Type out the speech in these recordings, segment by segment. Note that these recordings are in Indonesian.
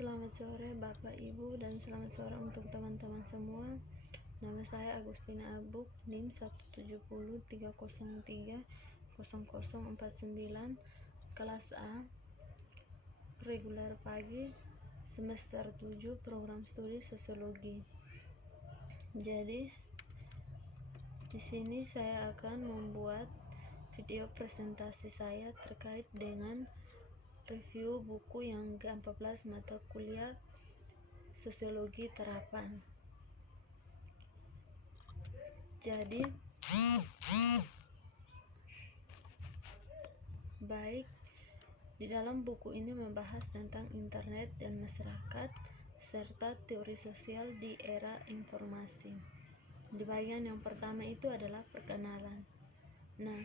Selamat sore Bapak Ibu dan selamat sore untuk teman-teman semua. Nama saya Agustina Abuk, NIM 17030030049, kelas A, reguler pagi, semester 7, program studi sosiologi. Jadi di sini saya akan membuat video presentasi saya terkait dengan review buku yang ke-14 mata kuliah sosiologi terapan. Jadi baik, di dalam buku ini membahas tentang internet dan masyarakat serta teori sosial di era informasi. Di bagian yang pertama itu adalah perkenalan. Nah,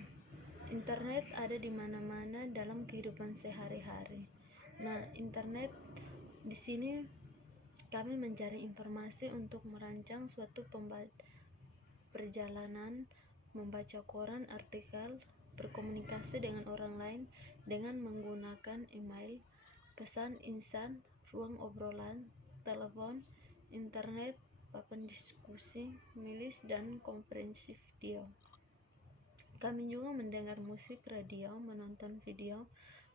internet ada di mana-mana dalam kehidupan sehari-hari. Nah, internet di sini kami mencari informasi untuk merancang suatu perjalanan, membaca koran, artikel, berkomunikasi dengan orang lain dengan menggunakan email, pesan instan, ruang obrolan, telepon, internet, papan diskusi, milis, dan konferensi video. Kami juga mendengar musik, radio, menonton video,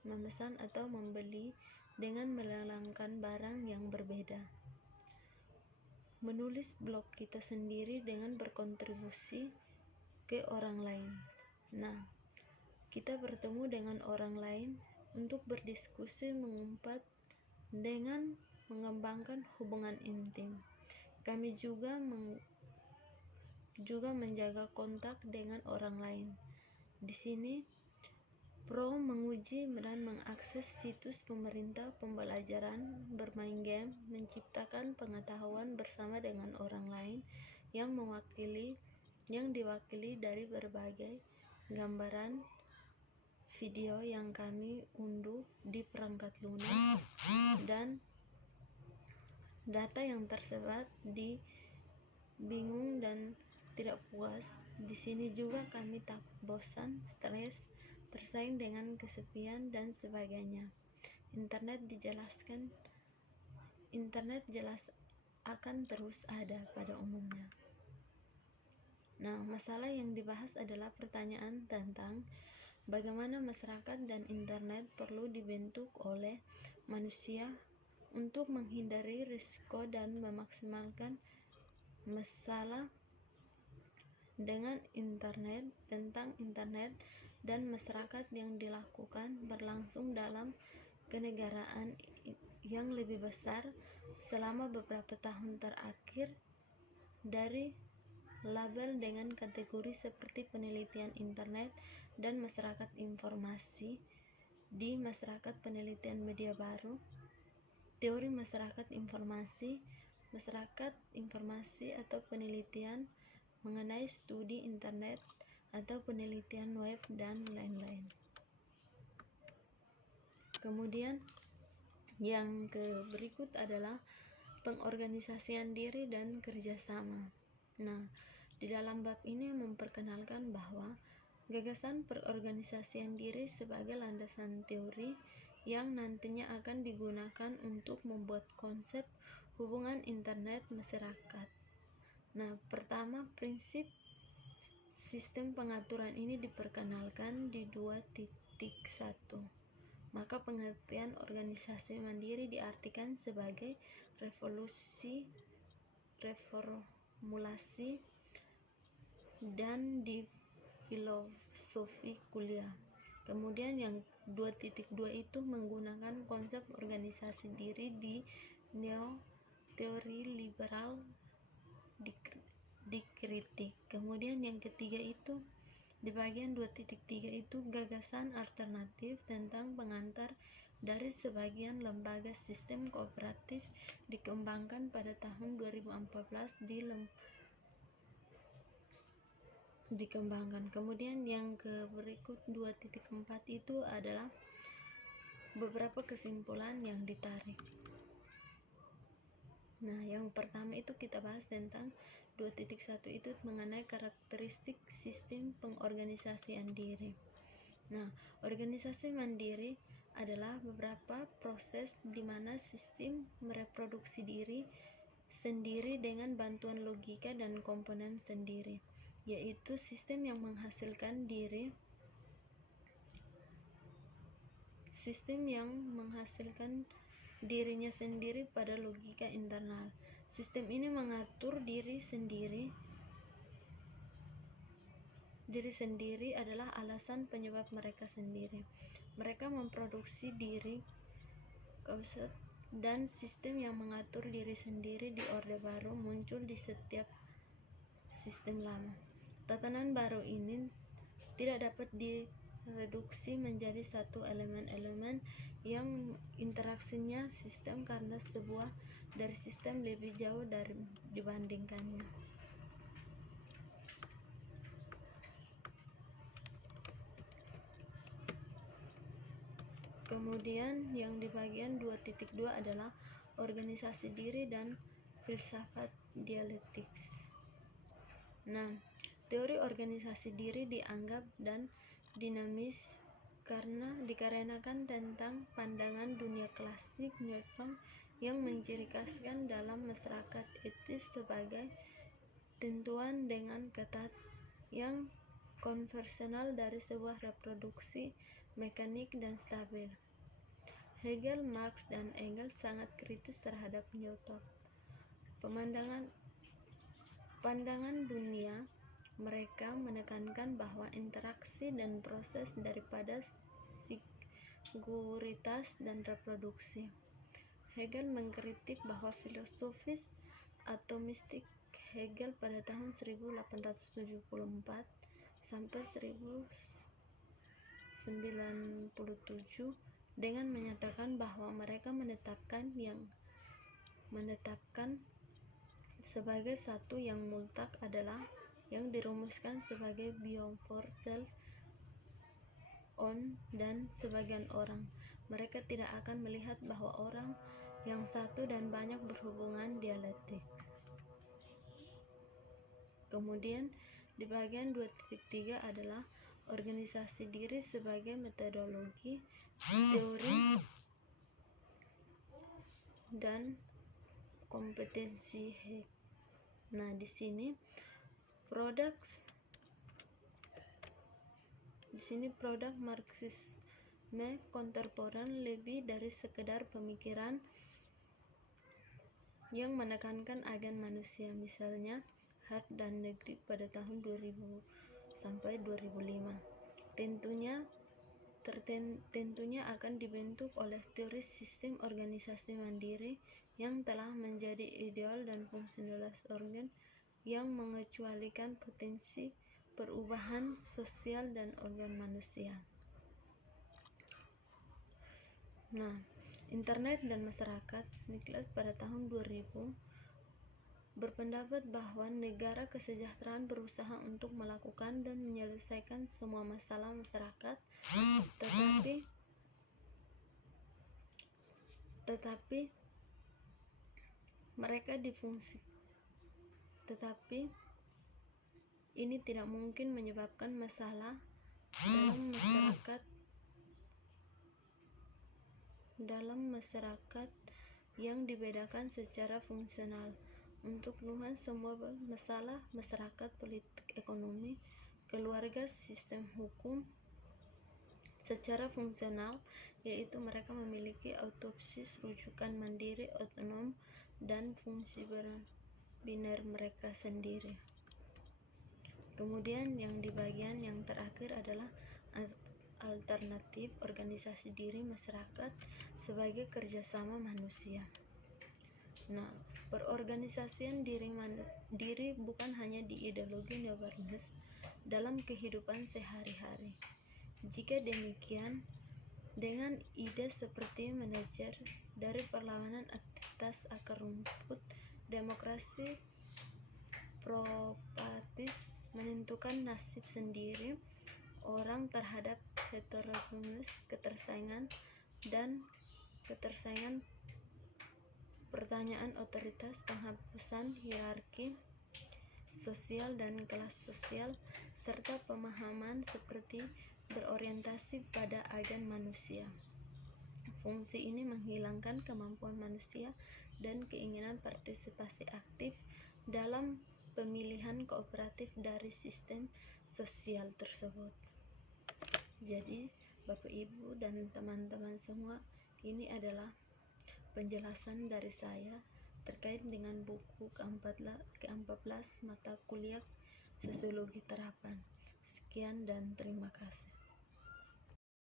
memesan atau membeli dengan melelangkan barang yang berbeda. Menulis blog kita sendiri dengan berkontribusi ke orang lain. Nah, kita bertemu dengan orang lain untuk berdiskusi, mengumpat, dengan mengembangkan hubungan intim. Kami juga menjaga kontak dengan orang lain. Di sini Pro menguji dan mengakses situs pemerintah, pembelajaran, bermain game, menciptakan pengetahuan bersama dengan orang lain yang diwakili dari berbagai gambaran video yang kami unduh di perangkat lunak dan data yang tersebar di bingung dan tidak puas. Di sini juga kami takut bosan, stres, tersaing dengan kesepian dan sebagainya. Internet jelas akan terus ada pada umumnya. Nah, masalah yang dibahas adalah pertanyaan tentang bagaimana masyarakat dan internet perlu dibentuk oleh manusia untuk menghindari risiko dan memaksimalkan masalah dengan internet, tentang internet dan masyarakat yang dilakukan berlangsung dalam kenegaraan yang lebih besar selama beberapa tahun terakhir, dari label dengan kategori seperti penelitian internet dan masyarakat informasi di masyarakat penelitian media baru, teori masyarakat informasi atau penelitian mengenai studi internet atau penelitian web dan lain-lain. Kemudian yang berikut adalah pengorganisasian diri dan kerjasama. Nah, di dalam bab ini memperkenalkan bahwa gagasan perorganisasian diri sebagai landasan teori yang nantinya akan digunakan untuk membuat konsep hubungan internet masyarakat. Nah, pertama, prinsip sistem pengaturan ini diperkenalkan di 2.1. Maka pengertian organisasi mandiri diartikan sebagai reformulasi dan di filosofi kuliah. Kemudian yang 2.2 itu menggunakan konsep organisasi diri di neo teori liberal dikritik. Kemudian yang ketiga itu di bagian 2.3 itu gagasan alternatif tentang pengantar dari sebagian lembaga sistem kooperatif dikembangkan pada tahun 2014 dikembangkan. Kemudian yang berikut 2.4 itu adalah beberapa kesimpulan yang ditarik. Nah, yang pertama itu kita bahas tentang 2.1 itu mengenai karakteristik sistem pengorganisasian diri. Nah, organisasi mandiri adalah beberapa proses di mana sistem mereproduksi diri sendiri dengan bantuan logika dan komponen sendiri, yaitu sistem yang menghasilkan dirinya sendiri pada logika internal. Sistem ini mengatur diri sendiri adalah alasan penyebab mereka sendiri. Mereka memproduksi diri kausat, dan sistem yang mengatur diri sendiri di Orde Baru muncul di setiap sistem lama. Tatanan baru ini tidak dapat direduksi menjadi satu elemen-elemen yang interaksinya sistem karena sebuah dari sistem lebih jauh dibandingkannya. Kemudian yang di bagian 2.2 adalah organisasi diri dan filsafat dialektiks. Nah, teori organisasi diri dianggap dan dinamis dikarenakan tentang pandangan dunia klasik Newton yang menciri khaskan dalam masyarakat etis sebagai tentuan dengan ketat yang konvensional dari sebuah reproduksi mekanik dan stabil. Hegel, Marx, dan Engels sangat kritis terhadap Newton. Pandangan dunia mereka menekankan bahwa interaksi dan proses daripada siguritas dan reproduksi. Hegel mengkritik bahwa filosofis atomistik Hegel pada tahun 1874 sampai 1997 dengan menyatakan bahwa mereka menetapkan sebagai satu yang mutlak adalah yang dirumuskan sebagai beyond for self on dan sebagian orang. Mereka tidak akan melihat bahwa orang yang satu dan banyak berhubungan dialektik. Kemudian di bagian 2.3 adalah organisasi diri sebagai metodologi, teori, dan kompetensi. Nah, di sini produk Marxisme kontemporer lebih dari sekedar pemikiran yang menekankan agen manusia, misalnya Hart dan Negri pada tahun 2000 sampai 2005. Tentunya akan dibentuk oleh teori sistem organisasi mandiri yang telah menjadi ideal dan fungsionalitas organ yang mengecualikan potensi perubahan sosial dan organ manusia. Nah, internet dan masyarakat. Niklas pada tahun 2000 berpendapat bahwa negara kesejahteraan berusaha untuk melakukan dan menyelesaikan semua masalah masyarakat, tetapi ini tidak mungkin menyebabkan masalah dalam masyarakat yang dibedakan secara fungsional. Untuk keluhan semua masalah masyarakat, politik, ekonomi, keluarga, sistem hukum secara fungsional, yaitu mereka memiliki autopsis rujukan mandiri, otonom, dan fungsi biner mereka sendiri. Kemudian yang di bagian yang terakhir adalah alternatif organisasi diri masyarakat sebagai kerjasama manusia. Nah, perorganisasian diri bukan hanya di ideologi neomarxis dalam kehidupan sehari-hari. Jika demikian, dengan ide seperti manajer dari perlawanan aktivitas akar rumput, demokrasi propatis menentukan nasib sendiri orang terhadap heterogenis ketersaingan, pertanyaan otoritas, penghapusan hierarki sosial dan kelas sosial, serta pemahaman seperti berorientasi pada agen manusia. Fungsi ini menghilangkan kemampuan manusia dan keinginan partisipasi aktif dalam pemilihan kooperatif dari sistem sosial tersebut. Jadi, Bapak Ibu dan teman-teman semua, ini adalah penjelasan dari saya terkait dengan buku ke-14 mata kuliah Sosiologi Terapan. Sekian dan terima kasih.